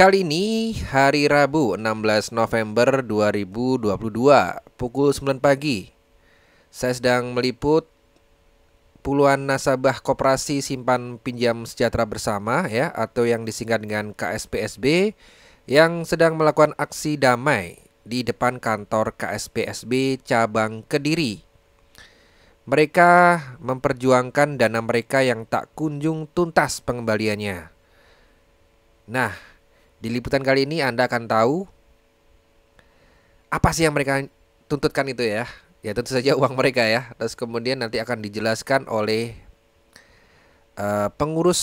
Kali ini hari Rabu 16 November 2022 pukul 9 pagi. Saya sedang meliput puluhan nasabah Koperasi Simpan Pinjam Sejahtera Bersama ya, atau yang disingkat dengan KSPSB, yang sedang melakukan aksi damai di depan kantor KSPSB cabang Kediri. Mereka memperjuangkan dana mereka yang tak kunjung tuntas pengembaliannya. Nah, di liputan kali ini Anda akan tahu apa sih yang mereka tuntutkan itu ya. Ya tentu saja uang mereka ya. Terus kemudian nanti akan dijelaskan oleh pengurus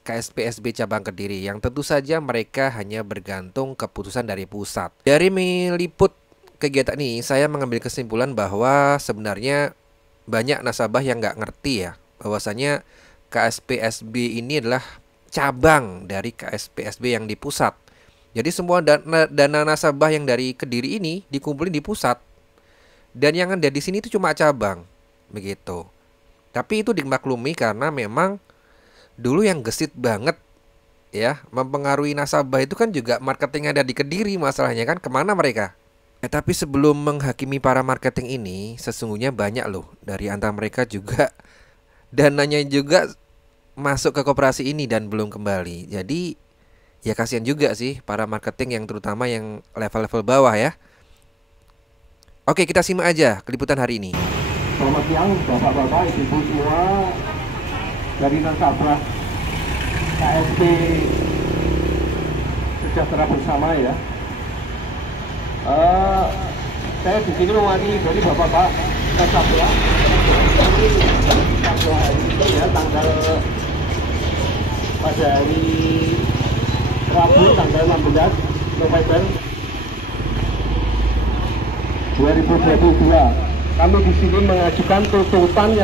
KSPSB cabang Kediri, yang tentu saja mereka hanya bergantung keputusan dari pusat. Dari meliput kegiatan ini, saya mengambil kesimpulan bahwa sebenarnya banyak nasabah yang nggak ngerti ya, bahwasanya KSPSB ini adalah cabang dari KSPSB yang di pusat. Jadi semua dana nasabah yang dari Kediri ini dikumpulin di pusat, dan yang ada di sini itu cuma cabang, begitu. Tapi itu dimaklumi karena memang dulu yang gesit banget ya mempengaruhi nasabah itu kan juga marketing ada di Kediri, masalahnya kan kemana mereka. Tapi sebelum menghakimi para marketing ini, sesungguhnya banyak loh dari antara mereka juga dananya juga masuk ke koperasi ini dan belum kembali. Jadi ya kasihan juga sih para marketing yang terutama yang level-level bawah ya. Oke, kita simak aja keliputan hari ini. Selamat siang Bapak-bapak, Ibu semua dari nasabah KSP Sejahtera Bersama ya. Saya di sini mewakili dari Bapak-bapak nasabah. Ini ya tanggal pada hari Rabu tanggal 16 November 2022. Kami di sini mengajukan tuntutan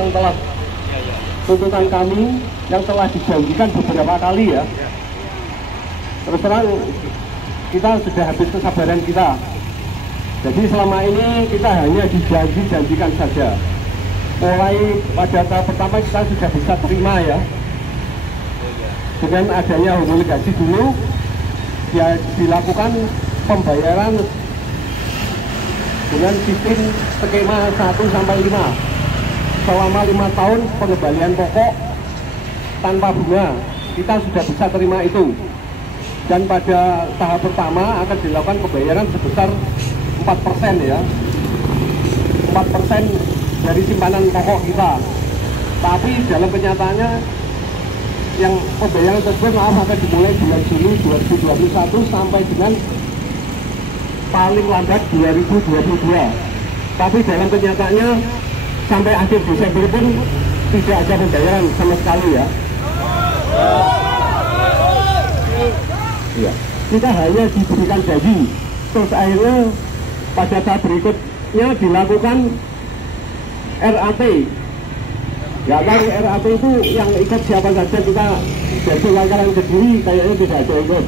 kami yang telah dijanjikan beberapa kali ya. Terus terang kita sudah habis kesabaran kita. Jadi selama ini kita hanya dijanjikan saja. Mulai pada tahap pertama kita sudah bisa terima ya, dengan adanya homologasi dulu ya, dilakukan pembayaran dengan sistem skema 1 sampai 5 selama 5 tahun pengembalian pokok tanpa bunga. Kita sudah bisa terima itu, dan pada tahap pertama akan dilakukan pembayaran sebesar 4% ya, 4% dari simpanan pokok kita. Tapi dalam kenyataannya yang pembayaran tersebut akan dimulai bulan Juli 2021 sampai dengan paling lambat 2022. Tapi dalam kenyataannya sampai akhir Desember pun tidak ada pembayaran sama sekali ya. Ya, kita hanya diberikan janji. Terus akhirnya pada tahap berikutnya dilakukan RAT. Gak tahu RAT itu yang ikut siapa saja, kita dari langgaran Kediri kayaknya tidak ada ikut.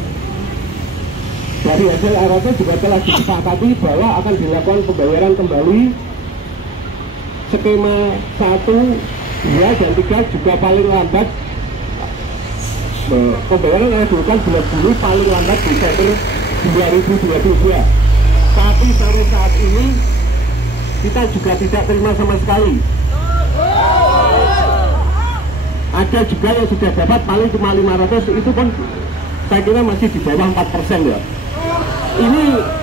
Dari hasil RAT juga telah disepakati bahwa akan dilakukan pembayaran kembali skema 1, 2, dan 3 juga paling lambat. Pembayaran akan dilakukan bulan Juli paling lambat Desember 2022. Tapi sampai saat ini kita juga tidak terima sama sekali. Ada juga yang sudah dapat paling cuma 500, itu pun saya kira masih di bawah 4% ya.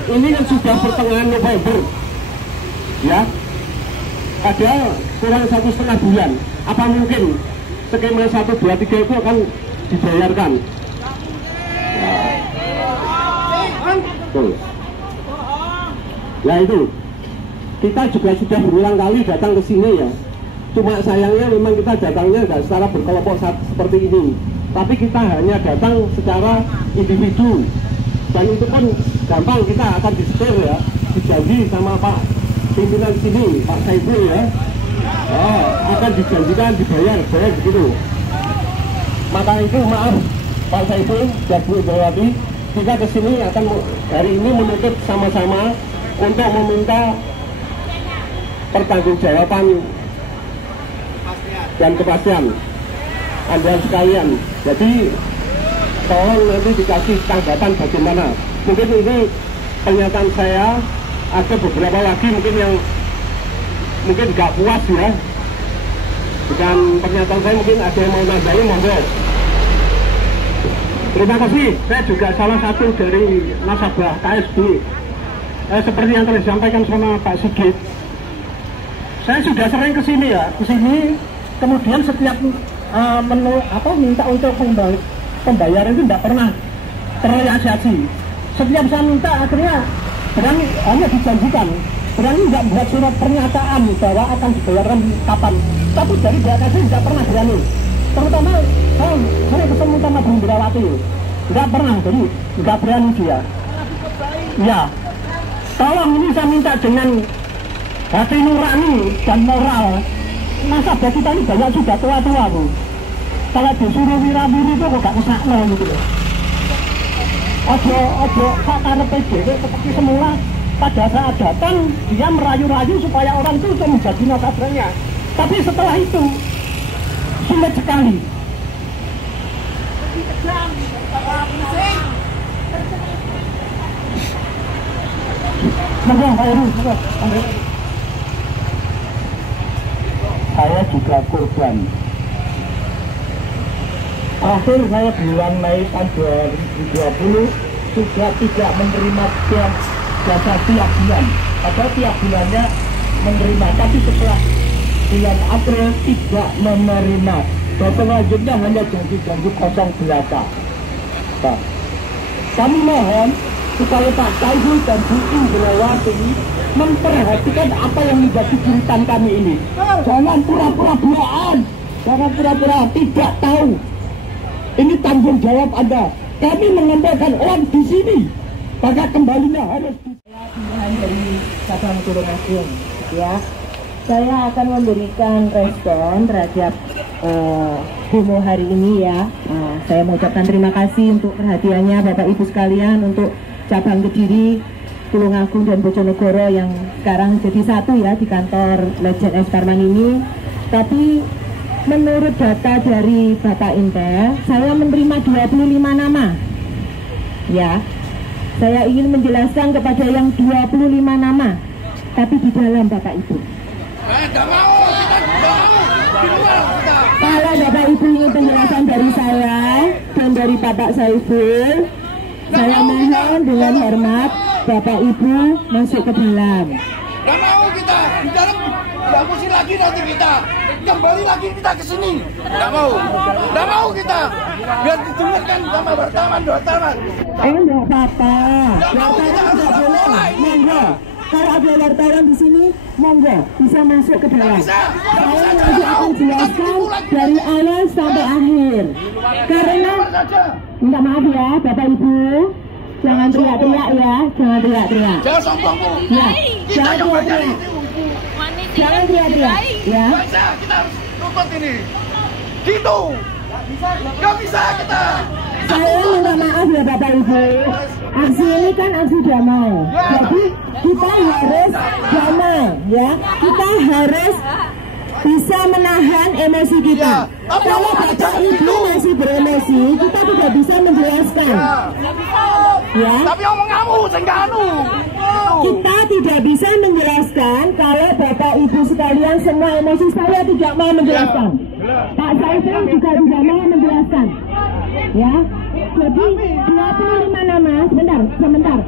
Ini kan sudah pertengahan November ya, ada kurang 1,5 bulan. Apa mungkin skema 1, 2, 3 itu akan dibayarkan? Nah itu kita juga sudah berulang kali datang ke sini ya. Cuma sayangnya memang kita datangnya nggak secara berkelompok seperti ini, tapi kita hanya datang secara individu, dan itu pun gampang, kita akan disetir ya, dijanji sama Pak pimpinan sini, Pak Saiful ya, akan dijanjikan dibayar begitu. Maka itu maaf Pak Saiful dan Bu Indrawati, kita kesini akan hari ini menuntut sama-sama untuk meminta pertanggungjawaban dan kepastian Anda sekalian. Jadi tolong nanti dikasih tanggapan bagaimana. Mungkin ini pernyataan saya, ada beberapa lagi mungkin yang mungkin nggak puas ya dengan pernyataan saya, mungkin ada yang mau nambahin, monggo. Terima kasih. Saya juga salah satu dari nasabah KSB. Seperti yang telah disampaikan sama Pak Sigit, saya sudah sering ke sini ya, kemudian setiap minta untuk pembayaran itu tidak pernah terrealisasi. Setiap saya minta akhirnya berani hanya dijanjikan, berani tidak buat surat pernyataan bahwa akan dibayarkan kapan. Tapi dari BKSB tidak pernah berani. Terutama saya ketemu sama Bu Indrawati, tidak pernah, jadi tidak berani dia. Ya, tolong ini saya minta dengan hati nurani dan moral. Nasabah kita ini banyak sudah tua-tua Bu. Kalau disuruh wira-wiri itu kok gak kesakno gitu loh. Ojo karena PDW seperti semula, pada saat datang dia merayu-rayu supaya orang itu menjadi nasabahnya. Tapi setelah itu sulit sekali. Saya juga korban. Akhir saya bulan Mei tahun 2020 sudah tidak menerima jasa tiap bulan. Padahal tiap bulannya menerima, tapi setelah bulan April tidak menerima. Dan selanjutnya hanya janji-janji kosong belaka. Nah, kami mohon supaya Pak Saiful dan Bu Indrawati memperhatikan apa yang menjadi jeritan kami ini. Jangan pura-pura buaan, jangan pura-pura tidak tahu. Ini tanggung jawab Anda. Kami mengembalikan uang di sini, maka kembalinya harus dari cabang Tulungagung. Ya, saya akan memberikan respon terhadap demo hari ini ya. Saya mengucapkan terima kasih untuk perhatiannya Bapak Ibu sekalian untuk cabang Kediri, Tulungagung dan Bojonegoro yang sekarang jadi satu ya di kantor Legend S Parman ini. Tapi menurut data dari Bapak Intel, saya menerima 25 nama. Ya, saya ingin menjelaskan kepada yang 25 nama, tapi di dalam Bapak Ibu. Kalau Bapak Ibu ingin penjelasan dari saya dan dari Bapak Saiful, saya mohon dengan hormat Bapak Ibu masuk ke dalam. Gak mau kita di dalam, gak musik lagi nanti kita kembali lagi kita ke sini. Gak mau kita biar didengarkan sama wartawan. Enggak apa-apa. Wartawan tidak boleh. Monggo. Kalau ada wartawan di sini, monggo bisa masuk ke dalam. Saya nanti akan jelaskan dari awal sampai akhir. Karena minta maaf ya, Bapak Ibu. Jangan teriak-teriak ya, jangan teriak-teriak. Jangan sombong Bu. Ya, jangan teriak-teriak. Jangan teriak-teriak, ya. Kita harus tutup ini. Gitu. Gak bisa kita. Saya minta maaf ya Bapak Ibu. Aksi ini kan aksi damai. Jadi kita harus damai, ya. Kita harus bisa menahan emosi kita. Kalau Bapak Ibu masih beremosi, kita tidak bisa menjelaskan. Ya. Tapi ngomong kamu, sengganu. Kita tidak bisa menjelaskan kalau Bapak Ibu sekalian semua emosi. Saya tidak mau menjelaskan. Pak Saiful juga tidak mau menjelaskan. Ya. Jadi 25 nama, sebentar.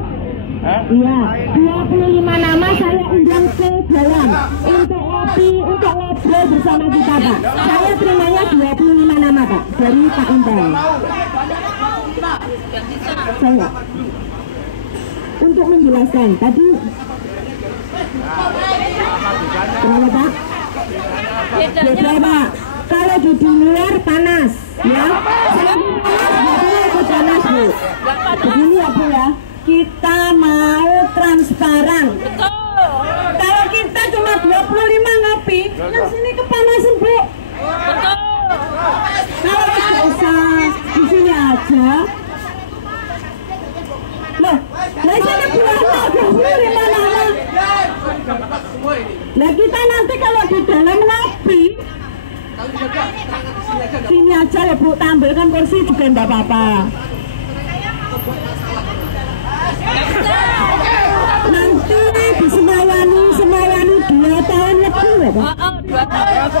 Iya, 25 nama saya undang ke dalam untuk ngopi, untuk ngobrol bersama kita Pak. Saya terimanya 25 nama Pak dari Pak Intel. Saya untuk menjelaskan tadi kenapa Pak? Beda Pak. Kalau di luar panas, ya. Saya panas Bu. Begini ya Bu ya. Kita mau transparan. Betul. Kalau kita cuma 25 ngopi, yang sini kepanasan Bu. Betul. Kalau kita usah di sini aja. Loh, nah sana pulang 25 nama. Nah kita nanti kalau di dalam ngopi, sini aja ya Bu, tampilkan kursi juga enggak apa-apa.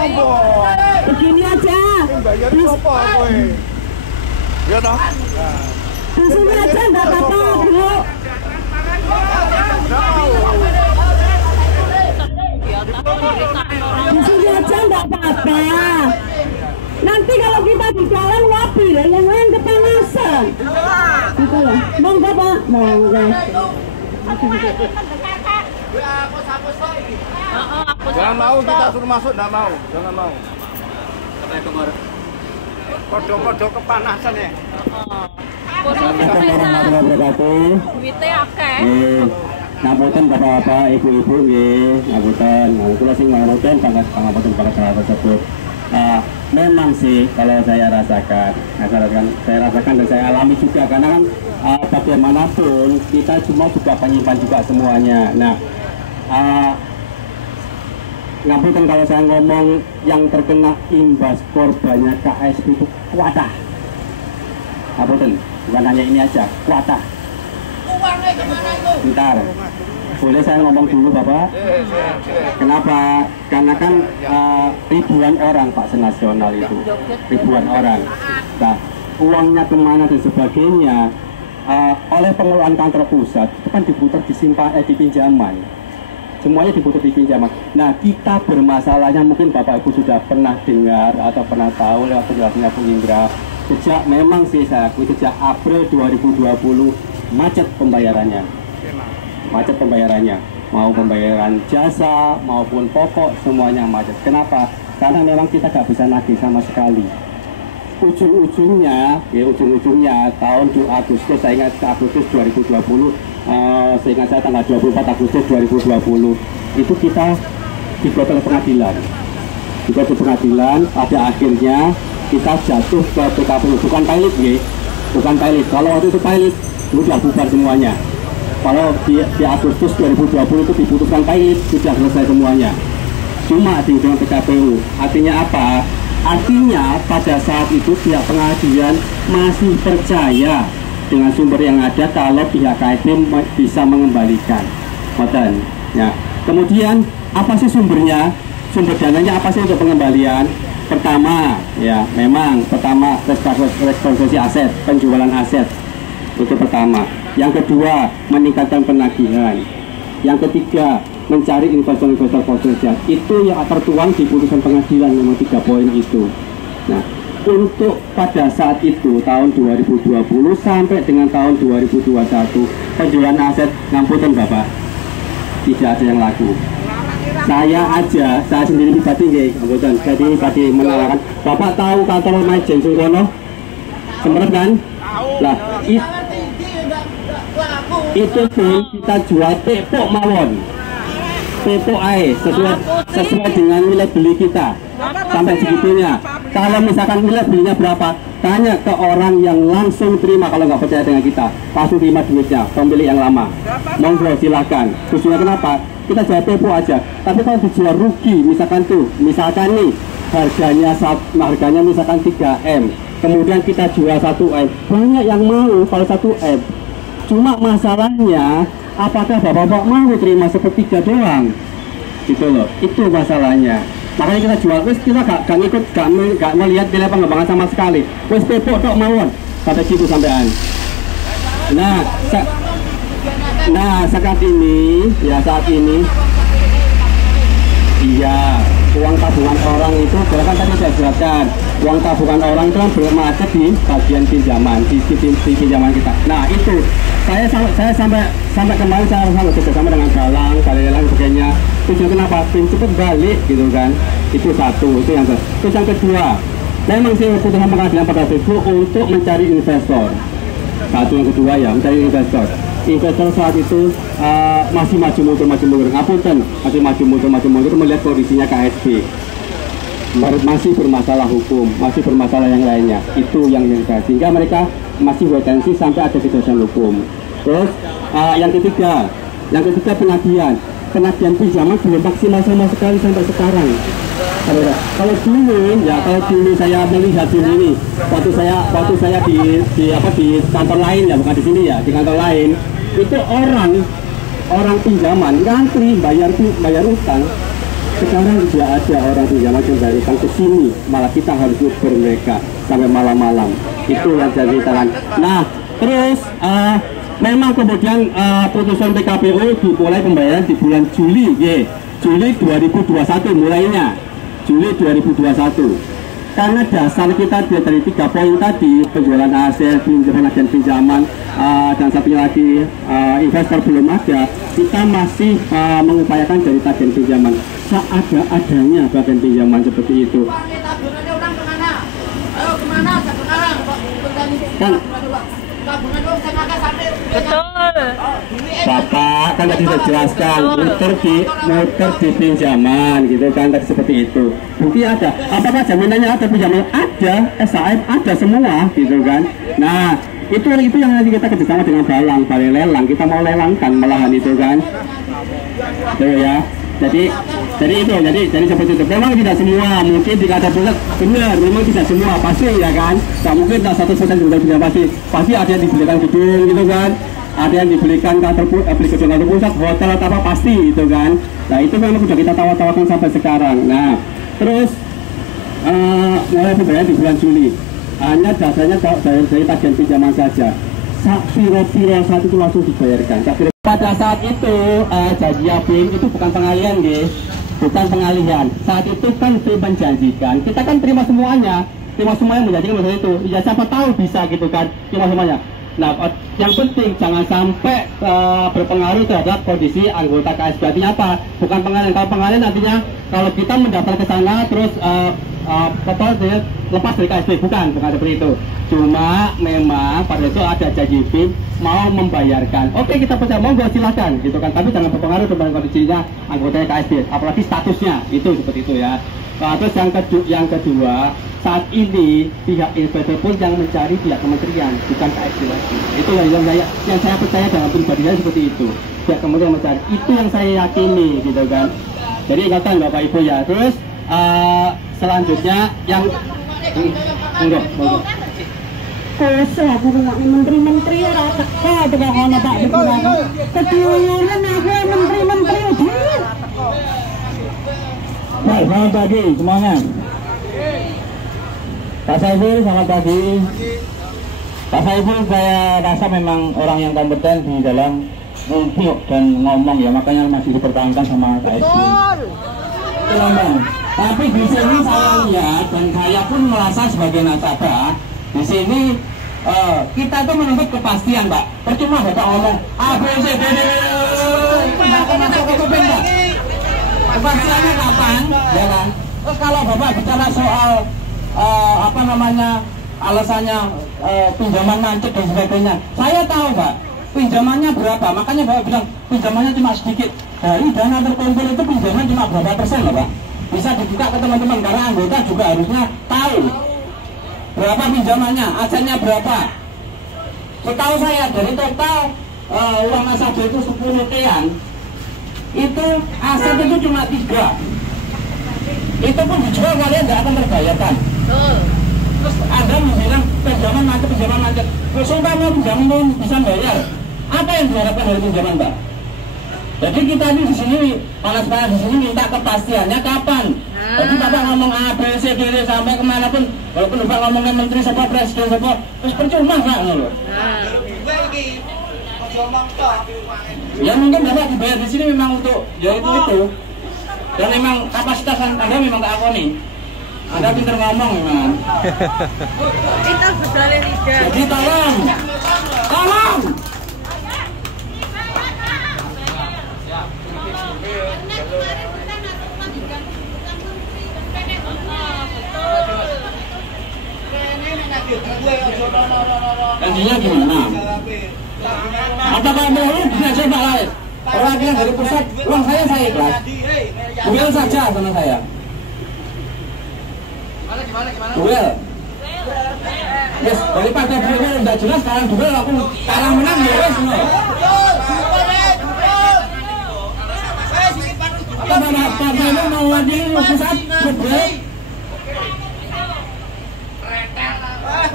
Begini aja. Bayar apa kowe? Ya toh? Di sini aja nggak apa-apa, Bu. Di sini aja nggak apa-apa. Nanti kalau kita di jalan mobil, yang lain kepanasan. Gitu loh. Monggo Pak, monggo. Jangan mau kita suruh masuk, nggak mau, jangan mau. Podo-podo kepanasan ya. Assalamualaikum warahmatullahi wabarakatuh. Duitnya akeh. Ngapunten bapak-bapak, ibu-ibu nggih, ngapunten. Kula sing ngapunten pangapunten salah tersebut. Memang sih kalau saya rasakan dan saya alami juga karena kan bagaimanapun kita semua juga penyimpan juga semuanya. Nah, ngapunten kalau saya ngomong yang terkena imbas korbannya KSP itu kuatah. Ngapunten, bukan hanya ini aja, kuatah. Uangnya kemana itu? Bentar, boleh saya ngomong dulu Bapak? Kenapa? Karena kan ribuan orang Pak senasional itu, ribuan orang. Nah, uangnya kemana dan sebagainya oleh pengelolaan kantor pusat itu kan diputar di pinjaman. Semuanya diputar di pinjaman. Nah, kita bermasalahnya mungkin Bapak Ibu sudah pernah dengar atau pernah tahu lewat penjelasannya Bung Indra. Sejak memang sih saya akui sejak April 2020 macet pembayarannya. Macet pembayarannya, mau pembayaran jasa maupun pokok semuanya macet. Kenapa? Karena memang kita nggak bisa nagih sama sekali. Ujung-ujungnya tahun Agustus, saya ingat Agustus 2020, seingat saya tanggal 24 Agustus 2020 itu kita dibuat oleh pengadilan. Dibuat di pengadilan, pada akhirnya kita jatuh ke PKPU, bukan pilot ya, bukan pilot. Kalau waktu itu pilot, sudah bubar semuanya. Kalau di Agustus 2020 itu diputuskan pilot, sudah selesai semuanya. Cuma di undang PKPU, artinya apa? Artinya pada saat itu pihak pengadilan masih percaya dengan sumber yang ada kalau pihak KSP bisa mengembalikan. Ya. Kemudian apa sih sumbernya? Sumber dananya apa sih untuk pengembalian? Pertama, ya memang pertama restitusi aset, penjualan aset itu pertama. Yang kedua, meningkatkan penagihan. Yang ketiga, mencari investor-investor potensial. Itu yang tertuang di putusan pengadilan nomor 3 poin itu. Nah, untuk pada saat itu tahun 2020 sampai dengan tahun 2021 penjualan aset ngapunten Bapak tidak ada yang laku. Saya sendiri pribadi nggih, ngapunten. Jadi tadi menawarkan Bapak tahu kantor Majen Sungkono? Sempat kan? Lah, itu pun kita jual tepok mawon. Tepok ae sesuai dengan nilai beli kita sampai segitunya. Kalau misalkan nilai belinya berapa, tanya ke orang yang langsung terima. Kalau nggak percaya dengan kita, langsung terima duitnya, pemilik yang lama. Monggo silakan. Tujuannya kenapa? Kita jual tepo aja. Tapi kalau dijual rugi, misalkan nih harganya misalkan 3M, kemudian kita jual 1M, banyak yang mau kalau 1M. Cuma masalahnya, apakah bapak-bapak mau terima sepertiga doang? Gitu loh, itu masalahnya. Makanya kita jual, kita gak melihat nilai pengembangan sama sekali. Wes pepok tok mawon, sampai situ sampean. Saat ini, iya, uang tabungan orang itu, kan tadi saya jelaskan, uang tabungan orang itu kan bermacet di bagian pinjaman, di pinjaman kita. Nah itu, saya sampai kemarin saya harus bekerjasama dengan Galang, Kalilang, sebagainya. Tujuan kenapa? Cepat balik gitu kan. Itu satu, itu yang kedua. Terus yang kedua, memang sih putusan pengadilan pada itu untuk mencari investor. Satu yang kedua ya, mencari investor. Investor saat itu masih maju mundur, ngapunten, masih maju mundur melihat kondisinya KSP. Masih bermasalah hukum, masih bermasalah yang lainnya. Itu yang sehingga mereka masih wetensi sampai ada kejelasan hukum. Terus yang ketiga penagihan pinjaman belum maksimal sama sekali sampai sekarang. Kalau dulu saya melihat ini, waktu saya di kantor lain ya, bukan di sini ya, di kantor lain itu orang pinjaman ngantri bayar utang Sekarang tidak ada orang pinjaman yang datang ke sini, malah kita harus uber mereka sampai malam-malam. Itu yang jadi tangan. Nah, terus memang kemudian putusan PKPU dimulai pembayaran di bulan Juli, Juli 2021 mulainya, Juli 2021. Karena dasar kita dari 3 poin tadi, penjualan hasil, pengajian pinjaman, dan satunya lagi investor belum ada, kita masih mengupayakan dari tagihan pinjaman. Seadanya bagian pinjaman seperti itu. Kan Betul. Bapak kan tadi sudah jelaskan muter di pinjaman gitu kan, tadi seperti itu. Bukti ada, apakah jaminannya ada, pinjaman ada, SHM ada semua gitu kan. Nah itu yang nanti kita kerjasama dengan balai lelang, kita mau lelangkan malahan itu kan. Tuh ya. Jadi seperti itu. Memang tidak semua, mungkin dikata bulat benar, memang tidak semua pasti ya kan. Tak mungkin tak 100% juga pasti ada yang dibelikan gedung gitu kan, ada yang dibelikan beli gedung kantor pusat, hotel atau apa pasti itu kan. Nah itu memang sudah kita tawarkan sampai sekarang. Nah terus mulai pembayaran di bulan Juli, hanya dasarnya dari tagihan pinjaman saja. Piro-piro saat itu langsung dibayarkan. Pada saat itu janji BIM itu bukan pengalihan, bukan pengalihan. Saat itu kan BIM menjanjikan, kita kan terima semuanya menjanjikan masalah itu. Ya siapa tahu bisa gitu kan, terima semuanya. Nah yang penting jangan sampai berpengaruh terhadap kondisi anggota KSB. Artinya apa? Bukan pengalihan. Kalau pengalihan artinya kalau kita mendaftar ke sana terus lepas dari KSB, bukan seperti itu. Cuma memang pada itu ada janji BIM mau membayarkan. Oke, kita percaya, monggo silakan gitu kan. Tapi jangan berpengaruh dengan kondisinya anggota KSB, apalagi statusnya itu seperti itu ya. Terus yang kedua, saat ini pihak investor pun yang mencari pihak kementerian, bukan KSB lagi. Itu yang saya percaya dalam pribadinya seperti itu. Pihak kementerian mencari, itu yang saya yakini gitu kan. Jadi ingatan Bapak Ibu ya. Terus selanjutnya yang enggak. Kuasa aku ngomong menteri-menteri ora teko dengan ana Pak Dibilang. Keduyunan aku menteri-menteri udah. Baik, selamat pagi semuanya. Pak Saiful, selamat pagi. Pak Saiful, saya rasa memang orang yang kompeten di dalam untuk dan ngomong ya, makanya masih dipertahankan sama KSB. Tapi di sini saya lihat dan saya pun merasa sebagai nasabah di sini kita tuh menuntut kepastian, Pak. Percuma Bapak ngomong A B C D D masuk ke kuping, Pak. Kepastiannya kapan, ya kan? Terus kalau Bapak bicara soal alasannya pinjaman macet dan sebagainya, saya tahu, Pak, pinjamannya berapa. Makanya Bapak bilang pinjamannya cuma sedikit. Dari dana terkumpul itu pinjaman cuma berapa persen, Pak? Bisa dibuka ke teman-teman karena anggota juga harusnya tahu berapa pinjamannya, asetnya berapa. Setahu saya dari total uang nasabah itu 10 T-an, itu aset itu cuma 3. Itu pun dijual kalian nggak akan terbayarkan. Terus Anda bilang pinjaman macet. Sumpah mau pinjaman bisa bayar. Apa yang diharapkan dari pinjaman, Pak? Jadi kita ini di sini panas-panas di sini minta kepastiannya kapan. Jadi Bapak ngomong A, B, C, D, sampai kemana pun, walaupun Bapak ngomongnya menteri siapa, presiden siapa, terus percuma Pak loh. Ya mungkin Bapak dibayar di sini memang untuk ya itu. Dan memang kapasitas Anda memang tak akoni. Anda pintar ngomong memang. Itu sudah tidak. Jadi tolong. Janjinya gimana? Apakah mau bisa coba lain? Perwakilan dari pusat, uang saya ikhlas. Duel saja sama saya. Duel. Yes, daripada duelnya tidak jelas, sekarang duel aku kalah menang ya wes. Apa Pak mau wadil pusat duel?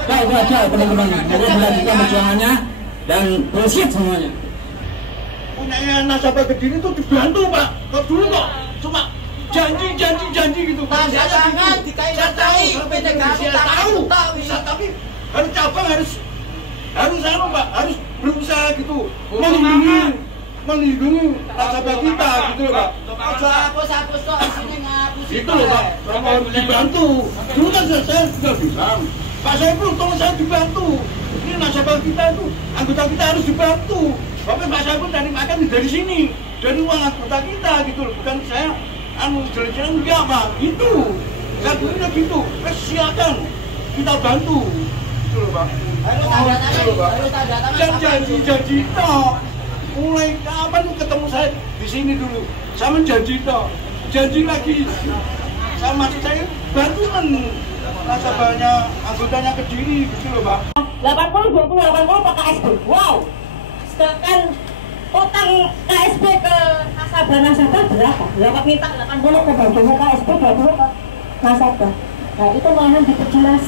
Nah, itu aja teman-teman. Jadi melanjutkan perjuangannya dan bullshit semuanya. Punya nasabah Kediri itu dibantu, Pak. Kok dulu kok cuma janji gitu. Tanda tangan dikait-kait, tahu, bisa, tapi harus cabang harus Pak, harus berusaha gitu, melindungi nasabah kita gitu loh Pak. Hapus kok sini ngapus Itu loh Pak, harus dibantu. Dulu kan saya juga bilang, Pak Saiful tolong saya dibantu. Ini nasabah kita itu, anggota kita harus dibantu. Bapak Pak Saiful cari makan dari sini, dari uang anggota kita gitu loh, bukan saya jalan-jalan enggak Pak, gitu. Saya punya gitu, silakan kita bantu. Gitu loh Pak. Harus tanda tangan. Dan janji toh. Mulai kapan ketemu saya di sini dulu? Saya menjanji toh. Janji lagi. Maksud saya bantuan nasabahnya, anggotanya Kediri gitu loh Pak. 80 Pak KSB. Wow. Sedangkan utang KSB ke nasabah berapa? Dapat minta 80 ke bantuan KSB, 20 ke nasabah. Nah itu mohon diperjelas.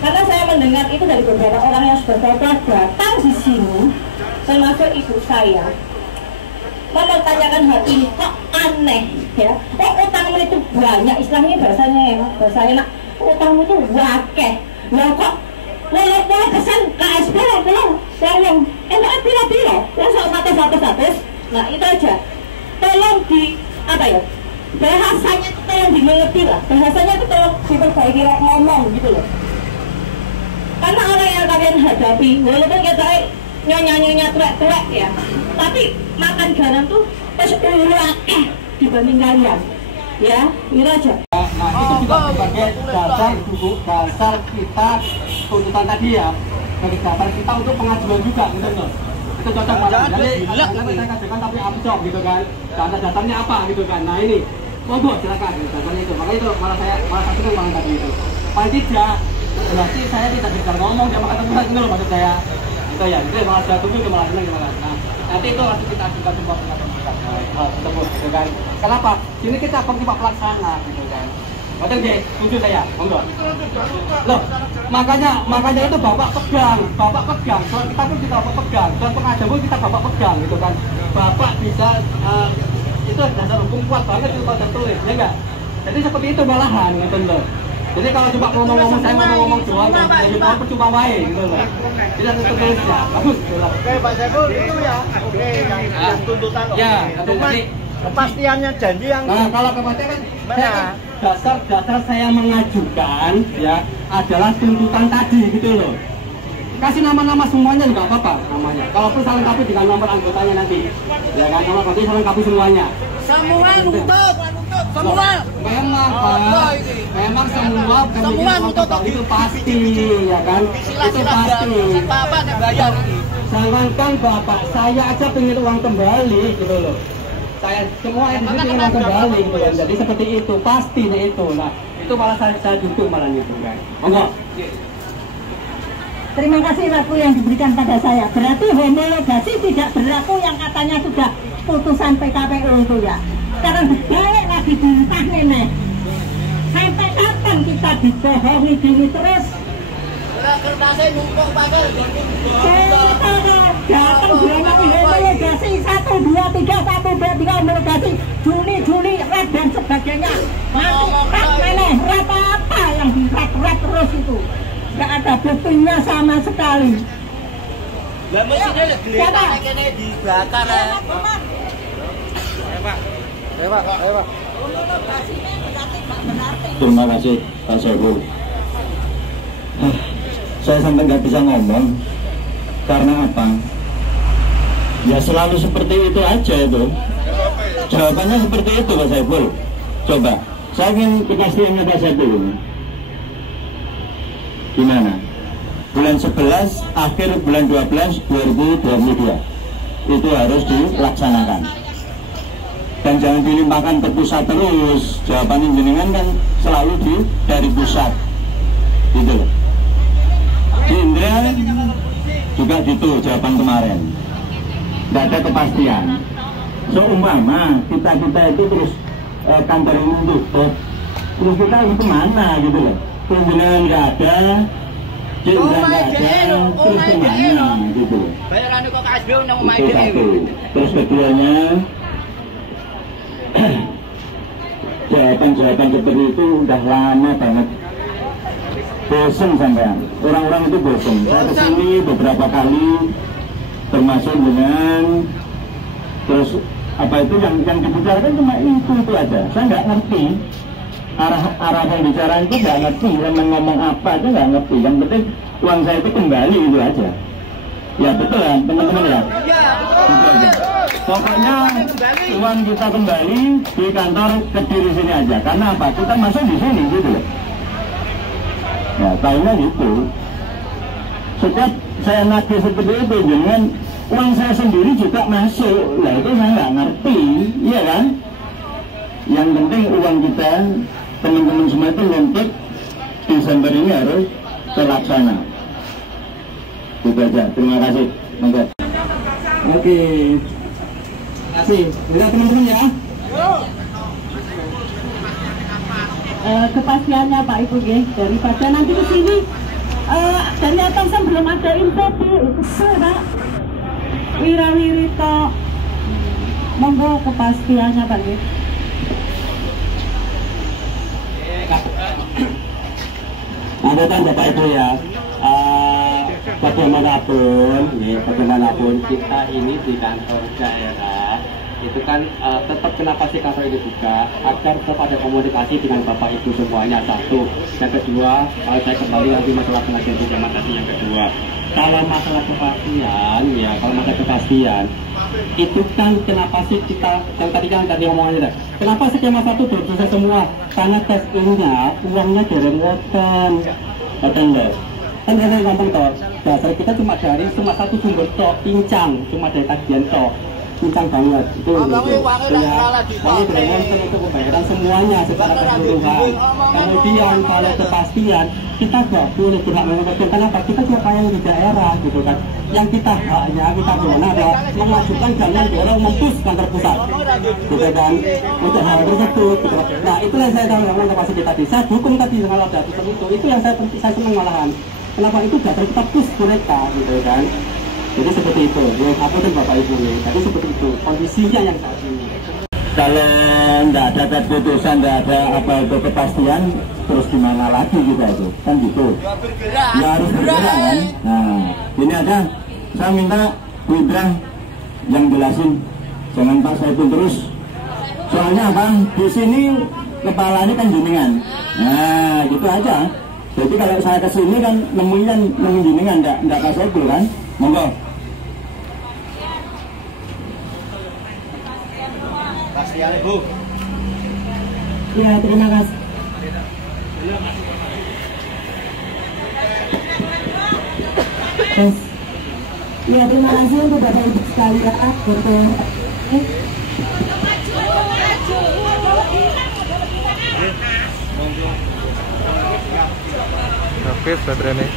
Karena saya mendengar itu dari beberapa orang yang sudah datang di sini, termasuk ibu saya, mempertanyakan hal ini kok aneh ya. Utangmu itu banyak, istilahnya bahasa enak, utangmu itu wakeh. Lah kok lelek kesan KSB belum yang enak pila-pila, yang satu. Nah itu aja. Tolong bahasanya itu tolong dimengerti lah. Bahasanya itu tolong diperbaiki ngomong gitu loh. Karena orang yang kalian hadapi, walaupun kita nyonya tuek ya, tapi makan garam tuh wakeh dibanding kalian, ya, itu aja. Nah itu juga sebagai dasar kita tuntutan tadi ya, sebagai dasar kita untuk pengajuan juga, gitu loh. Itu cocok banget. Jadi saya katakan tapi abjok gitu kan, dasarnya apa gitu kan. Nah ini, monggo silakan dasarnya itu. Makanya itu malah satu kan malah tadi itu. Paling tidak berarti saya tidak bisa ngomong sama kata Tuhan itu loh maksud saya. Itu ya, jadi malah saya tunggu malah senang gimana. Nah nanti itu harus kita ajukan sebuah pengajuan tersebut gitu kan. Kenapa? Sini kita coba pelaksana gitu kan. Betul nggih? Setuju saya. Monggo. Loh, makanya itu Bapak pegang. Soal kita pun kita Bapak pegang. Soal pengajuan pun kita Bapak pegang gitu kan. Bapak bisa itu dasar hukum kuat banget itu kalau tertulis, ya enggak? Jadi seperti itu malahan gitu loh. Jadi kalau coba ngomong-ngomong saya ngomong doang jadi mau percuma wae gitu loh. Tidak tertulis ya. Bagus gitu loh. Oke Pak Saiful itu ya. Oke yang tuntutan. Ya, nanti kepastiannya janji yang kalau kepastian kan dasar saya mengajukan ya adalah tuntutan tadi gitu loh. Kasih nama-nama semuanya juga apa-apa namanya. Kalaupun salah lengkapi dengan nomor anggotanya nanti. Ya kan, nomor nanti salah lengkapi semuanya. semua nutup. Semua. Memang semua kemudian itu pasti ya kan. Itu pasti. Bapak yang bayar. Jangankan Bapak, saya aja pengen uang kembali gitu loh. Saya semua yang pengen uang kembali gitu kan. Jadi seperti itu pastinya itu. Nah, itu malah saya dukung malah itu kan. Monggo. Terima kasih waktu yang diberikan pada saya. Berarti homologasi tidak berlaku yang katanya sudah putusan PKPU itu ya. Sekarang balik lagi dintah nenek. Sampai kapan kita dibohongi gini terus? Kertasnya numpuk pakai. Datang bilang homologasi 1, 2, 3, 1, 2, 3 homologasi Juni, red dan sebagainya. Red apa yang di red terus itu? Nggak ada buktinya sama sekali. Lah mesinnya geletak kene dibakar ya. Ayo Pak. Terima kasih Pak Saiful. Saya sampai nggak bisa ngomong karena apa? Ya selalu seperti itu aja itu. Jawabannya seperti itu Pak Saiful. Coba, saya ingin kepastiannya Pak Saiful. Gimana? Bulan 11 akhir bulan 12 2022 itu harus dilaksanakan dan jangan dilimpahkan ke pusat terus. Jawaban jenengan kan selalu dari pusat gitu loh. Di Indra juga gitu jawaban kemarin, tidak ada kepastian. Seumpama kita itu terus kantor ini tutup, terus kita harus kemana gitu loh. Pembelian nggak ada, jenderal nggak ada, terus kemana gitu. Bayaran kok KSB nang omah dhewe. Terus keduanya jawaban-jawaban seperti itu udah lama banget. Bosen sampean, orang-orang itu bosen. Saya kesini beberapa kali, termasuk dengan terus apa itu yang dibicarakan cuma itu aja. Saya nggak ngerti arah pembicaraan itu, nggak ngerti. Saya ngomong apa aja nggak ngerti. Yang penting uang saya itu kembali, itu aja. Ya betul kan teman-teman ya. Pokoknya uang kita kembali di kantor Kediri sini aja. Karena apa? Kita masuk di sini gitu loh. Ya tahunya gitu. Setiap saya nagih seperti itu dengan uang saya sendiri juga masuk. Nah itu saya nggak ngerti, iya kan? Yang penting uang kita teman-teman semua itu untuk Desember ini harus terlaksana. Itu aja. Terima kasih. Oke. Terima kasih. Lihat teman-teman ya. Kepastiannya Pak Ibu ya, daripada nanti ke sini ternyata belum ada info Bu, itu Pak. Wira-wiri tok. Monggo kepastiannya Pak ya. Angkatan Bapak Ibu ya, bagaimanapun kita ini di kantor daerah itu kan tetap kenapa sih kantor ini buka, agar tetap ada komunikasi dengan Bapak Ibu semuanya, satu. Yang kedua, saya kembali lagi masalah pengajian pinjaman tadi. Yang kedua, kalau masalah kepastian ya, kalau masalah kepastian itu kan kenapa sih kita yang tadi kan tadi omongannya, kenapa skema satu belum selesai semua? Karena tes ininya uangnya dari ngoten, betul nggak? Kan saya ngomong toh, dasar kita cuma satu sumber toh, pincang, cuma dari tagihan toh. Pincang banget itu ya, itu pembayaran semuanya secara keseluruhan. Kemudian kalau kepastian kita nggak boleh berhak menentukan. Kenapa? Kita juga kayak di daerah gitu kan, yang kita haknya kita benar adalah mengajukan dan mendorong mempus kantor pusat gitu kan, untuk hal tersebut gitu. Nah itulah yang saya tahu yang kapasitas tadi, saya dukung tadi kalau ada itu yang saya senang malahan. Kenapa itu datang kita push mereka gitu kan. Jadi seperti itu, ya apa kan Bapak Ibu nih, jadi seperti itu kondisinya yang saat ini. Kalau nggak ada keputusan, nggak ada apa itu kepastian, terus gimana lagi kita itu, kan gitu. Ya harus bergerak kan. Nah, ini ada, saya minta Bu Indra yang jelasin, jangan Pak Saiful terus. Soalnya apa? Di sini kepalanya kan jenengan. Nah, gitu aja. Jadi kalau saya kesini kan nemunya jenengan, nggak Pak Saiful kan. Monggo. Pastian Bu. Ya, terima kasih. Ya, terima kasih untuk Bapak Ibu sekalian untuk Oke, baterainya.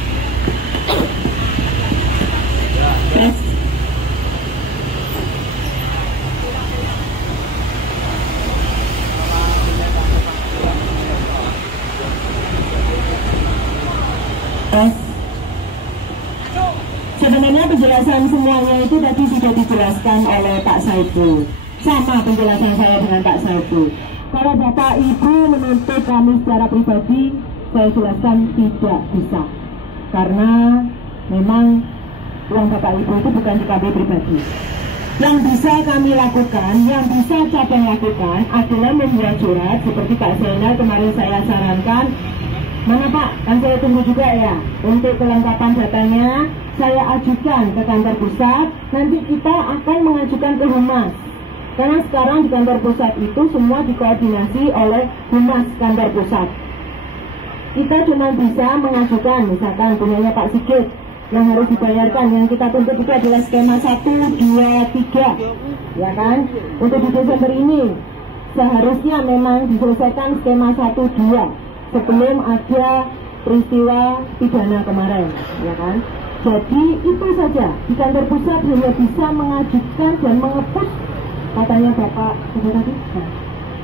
Sebenarnya penjelasan semuanya itu tadi sudah dijelaskan oleh Pak Saiful. Sama penjelasan saya dengan Pak Saiful. Kalau Bapak Ibu menuntut kami secara pribadi, saya jelaskan tidak bisa. Karena memang uang Bapak Ibu itu bukan di KB pribadi. Yang bisa kami lakukan, yang bisa cabang lakukan adalah membuat surat seperti Pak Zainal kemarin saya sarankan. Mana Pak, kan saya tunggu juga ya untuk kelengkapan datanya. Saya ajukan ke kantor pusat, nanti kita akan mengajukan ke Humas. Karena sekarang di kantor pusat itu semua dikoordinasi oleh Humas kantor pusat. Kita cuma bisa mengajukan, misalkan punyanya Pak Sigit, yang harus dibayarkan, yang kita tuntut itu adalah skema 1, 2, 3, ya kan? Untuk di Desember ini seharusnya memang diselesaikan skema 1, 2 sebelum ada peristiwa pidana kemarin, ya kan? Jadi itu saja, di kantor pusat hanya bisa mengajukan dan mengepus, katanya Bapak itu tadi, nah,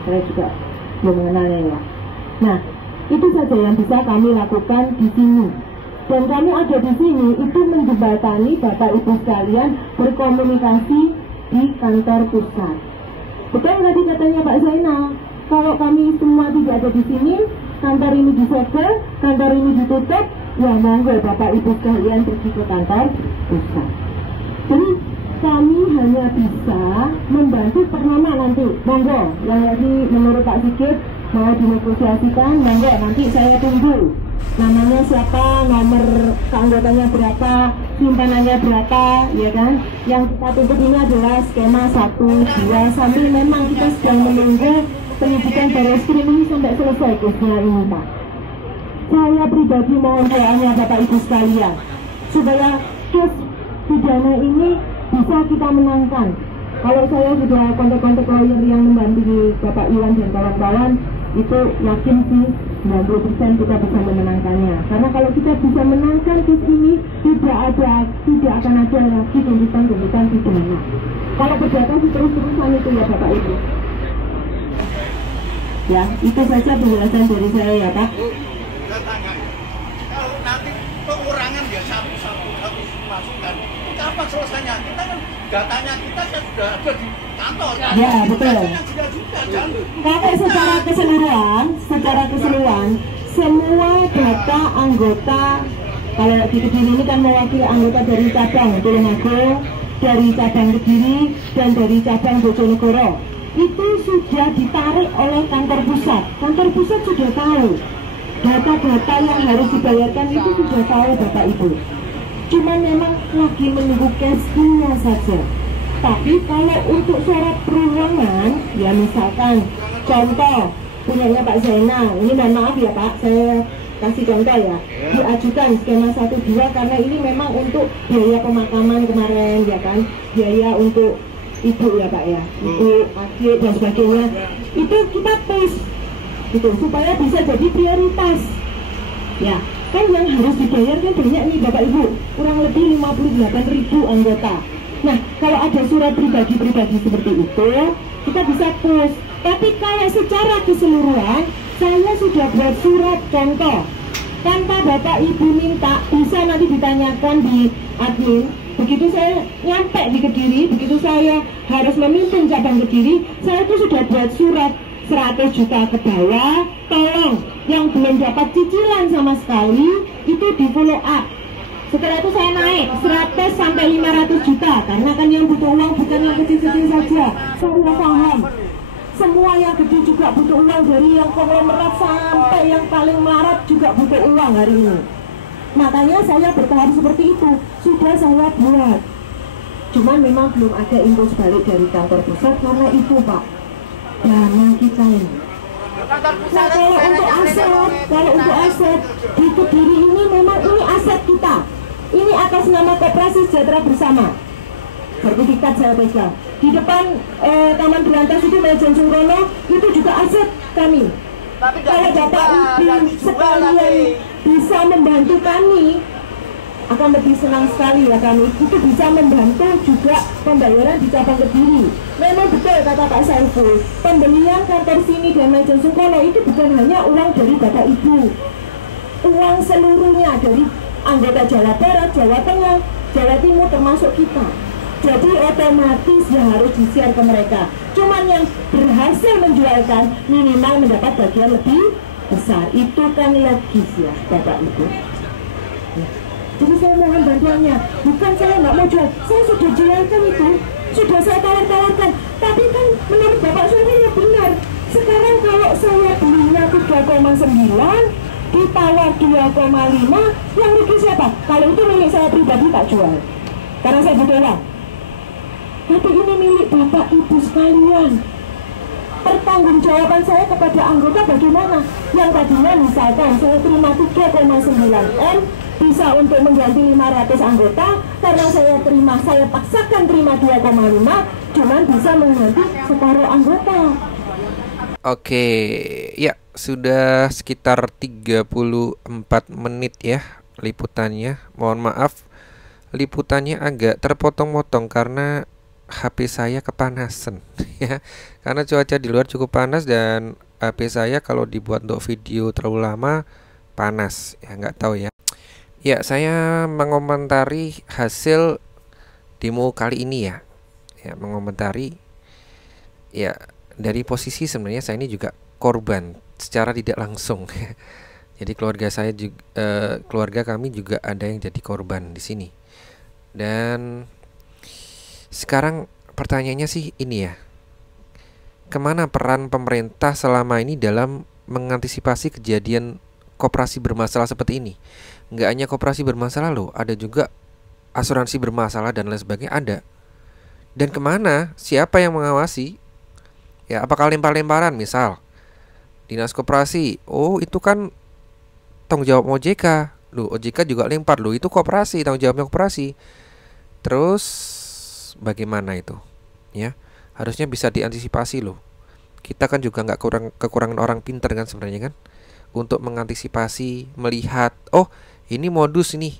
saya juga belum mengenalnya ya. Nah, itu saja yang bisa kami lakukan di sini. Dan kami ada di sini itu menjembatani Bapak Ibu sekalian berkomunikasi di kantor pusat. Betul tadi katanya Pak Zainal, Kalau kami semua tidak ada di sini, kantor ini disegel, kantor ini ditutup, ya monggo Bapak Ibu sekalian pergi ke kantor pusat. Jadi kami hanya bisa membantu pertama nanti, monggo yang lagi menurut Pak Sigit mau dinegosiasikan, monggo nanti saya tunggu namanya siapa, nomor keanggotanya berapa, simpanannya berapa, ya kan. Yang kita tuntut ini adalah skema 1, 2, sambil memang kita sedang menunggu penyidikan Barreskrim ini sampai selesai kesnya ini Pak. Saya pribadi mohon doanya Bapak Ibu sekalian supaya kes pidana ini bisa kita menangkan. Kalau saya sudah kontak-kontak lawyer yang membantu Bapak Iwan dan kawan-kawan, itu yakin sih 90% kita bisa memenangkannya. Karena kalau kita bisa menangkan kes ini, tidak akan ada lagi tuntutan pidana. Kalau perdata terus-terusan itu ya Bapak Ibu. Ya, itu saja penjelasan dari saya ya Pak. Saya tanya, kalau nanti pengurangan ya satu-satu harus masukkan, kapan selesainya? Kita kan datanya kita kan sudah ada di kantor. Ya betul. Kalau secara keseluruhan, semua data anggota, kalau di Kediri ini kan mewakili anggota dari cabang Tulungagung, dari cabang Kediri, dan dari cabang Bojonegoro. Itu sudah ditarik oleh kantor pusat. Kantor pusat sudah tahu data-data yang harus dibayarkan, itu sudah tahu Bapak Ibu. Cuma memang lagi menunggu cashnya saja. Tapi kalau untuk syarat perulangan, ya misalkan contoh punyanya Pak Zainal, ini mohon maaf ya Pak, saya kasih contoh ya, diajukan skema 1-2 karena ini memang untuk biaya pemakaman kemarin ya kan, biaya untuk ibu ya Pak ya, ibu, adik dan sebagainya, itu kita push gitu supaya bisa jadi prioritas ya. Kan yang harus dibayar kan banyak nih Bapak Ibu, kurang lebih 58.000 anggota. Nah kalau ada surat pribadi-pribadi seperti itu, kita bisa push. Tapi kalau secara keseluruhan, saya sudah buat surat contoh tanpa Bapak Ibu minta, bisa nanti ditanyakan di admin. Begitu saya nyampe di Kediri, begitu saya harus memimpin cabang Kediri, saya itu sudah buat surat 100 juta ke bawah, tolong yang belum dapat cicilan sama sekali itu di follow up. Setelah itu saya naik 100 sampai 500 juta, karena kan yang butuh uang bukan yang kecil-kecil saja. Saya paham, semua yang gede juga butuh uang, dari yang konglomerat sampai yang paling melarat juga butuh uang hari ini. Makanya saya bertahap seperti itu, sudah saya buat. Cuman memang belum ada impuls balik dari kantor pusat karena itu Pak, dana kita ini. Nah kalau untuk aset di Kediri ini memang ini aset kita. Ini atas nama Koperasi Sejahtera Bersama. Sertifikat saya pegang. Di depan Taman Berantas itu Majen Sungkono itu juga aset kami. Kalau Bapak Ibu sekalian bisa membantu kami, akan lebih senang sekali ya kami. Itu bisa membantu juga pembayaran di cabang Kediri. Memang betul kata Pak Saiful, pembelian kantor sini dan Majen Sungkono itu bukan hanya uang dari Bapak Ibu, uang seluruhnya dari anggota Jawa Barat, Jawa Tengah, Jawa Timur termasuk kita. Jadi otomatis ya harus di-share ke mereka. Cuman yang berhasil menjualkan minimal mendapat bagian lebih besar. Itu kan logis ya Bapak Ibu ya. Jadi saya mohon bantuannya. Bukan saya nggak mau jual, saya sudah jualkan itu, sudah saya tawar-tawarkan. Tapi kan menurut Bapak saya ya benar. Sekarang kalau saya belinya 3,9 ditawar 2,5, yang rugi siapa? Kalau itu milik saya pribadi tak jual, karena saya butuh uang. Tapi ini milik Bapak Ibu sekalian. Pertanggungjawaban saya kepada anggota bagaimana? Yang tadinya misalkan saya terima 3,9 M, bisa untuk mengganti 500 anggota, karena saya paksakan terima 2,5, cuman bisa mengganti separuh anggota. Oke, ya sudah sekitar 34 menit ya liputannya. Mohon maaf, liputannya agak terpotong-potong karena HP saya kepanasan ya. Karena cuaca di luar cukup panas dan HP saya kalau dibuat untuk video terlalu lama panas ya, nggak tahu ya. Ya, saya mengomentari hasil demo kali ini ya. Ya, mengomentari ya dari posisi sebenarnya saya ini juga korban secara tidak langsung. Jadi keluarga saya juga, keluarga kami juga ada yang jadi korban di sini. Dan sekarang pertanyaannya sih ini ya, kemana peran pemerintah selama ini dalam mengantisipasi kejadian koperasi bermasalah seperti ini? Nggak hanya koperasi bermasalah loh, ada juga asuransi bermasalah dan lain sebagainya ada. Dan kemana? Siapa yang mengawasi? Ya, apakah lempar-lemparan misal Dinas Koperasi, oh itu kan tanggung jawab OJK. Loh, OJK juga lempar, loh itu koperasi, tanggung jawabnya koperasi. Terus bagaimana itu? Ya, harusnya bisa diantisipasi loh. Kita kan juga nggak kekurangan orang pintar kan sebenarnya kan, untuk mengantisipasi, melihat, oh ini modus ini,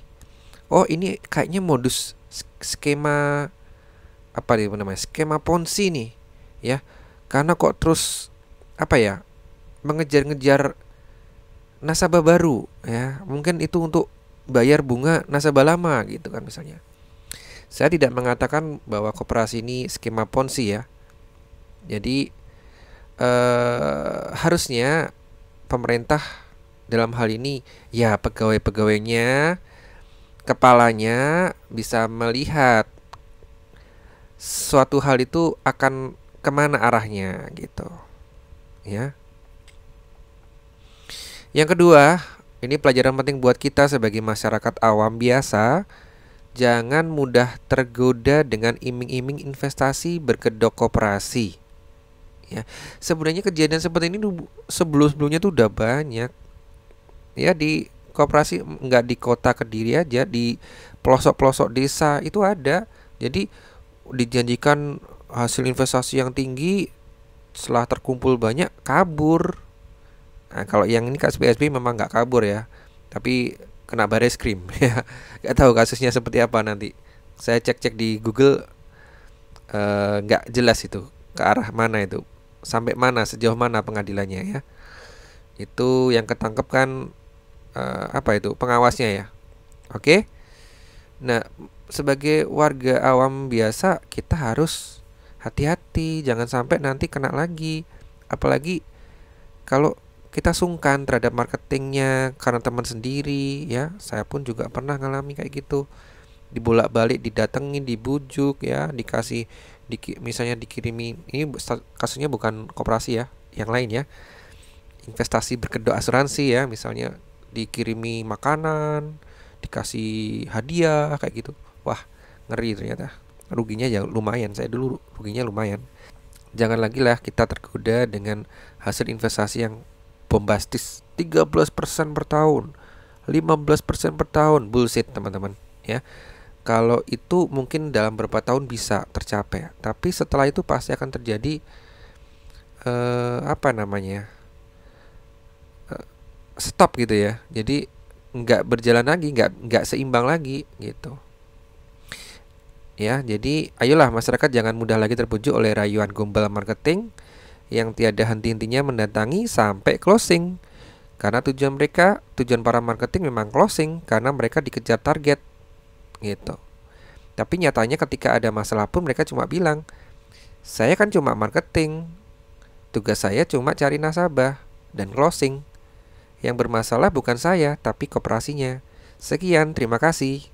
oh ini kayaknya modus skema apa namanya, skema Ponzi nih, ya. Karena kok terus apa ya, mengejar-ngejar nasabah baru, ya. Mungkin itu untuk bayar bunga nasabah lama gitu kan misalnya. Saya tidak mengatakan bahwa koperasi ini skema Ponzi ya. Jadi harusnya pemerintah dalam hal ini ya pegawai-pegawainya, kepalanya bisa melihat suatu hal itu akan kemana arahnya gitu ya. Yang kedua, ini pelajaran penting buat kita sebagai masyarakat awam biasa. Jangan mudah tergoda dengan iming-iming investasi berkedok koperasi ya. Sebenarnya kejadian seperti ini sebelum-sebelumnya tuh udah banyak ya, di koperasi, nggak di kota Kediri aja, di pelosok-pelosok desa itu ada. Jadi dijanjikan hasil investasi yang tinggi, setelah terkumpul banyak kabur. Nah, kalau yang ini KSBSB memang nggak kabur ya, tapi kena bareskrim ya. Nggak tahu kasusnya seperti apa nanti. Saya cek-cek di Google, nggak jelas itu ke arah mana itu, sampai mana, sejauh mana pengadilannya ya. Itu yang ketangkep kan apa itu pengawasnya ya. Oke. Nah, sebagai warga awam biasa kita harus hati-hati, jangan sampai nanti kena lagi. Apalagi kalau kita sungkan terhadap marketingnya karena teman sendiri ya. Saya pun juga pernah ngalami kayak gitu, dibolak-balik, didatengin, dibujuk ya, dikasih misalnya dikirimi, ini kasusnya bukan koperasi ya, yang lain ya, investasi berkedok asuransi ya, misalnya dikirimi makanan, dikasih hadiah kayak gitu. Wah, ngeri ternyata. Ruginya ya lumayan, saya dulu ruginya lumayan. Jangan lagi lah kita tergoda dengan hasil investasi yang bombastis, 13% per tahun, 15% per tahun. Bullshit teman-teman ya. Kalau itu mungkin dalam beberapa tahun bisa tercapai, tapi setelah itu pasti akan terjadi stop gitu ya. Jadi nggak berjalan lagi, nggak seimbang lagi gitu. Ya, jadi ayolah masyarakat jangan mudah lagi terbujuk oleh rayuan gombal marketing yang tiada henti-hentinya mendatangi sampai closing. Karena tujuan para marketing memang closing karena mereka dikejar target gitu. Tapi nyatanya ketika ada masalah pun mereka cuma bilang, saya kan cuma marketing, tugas saya cuma cari nasabah dan closing. Yang bermasalah bukan saya tapi koperasinya. Sekian, terima kasih.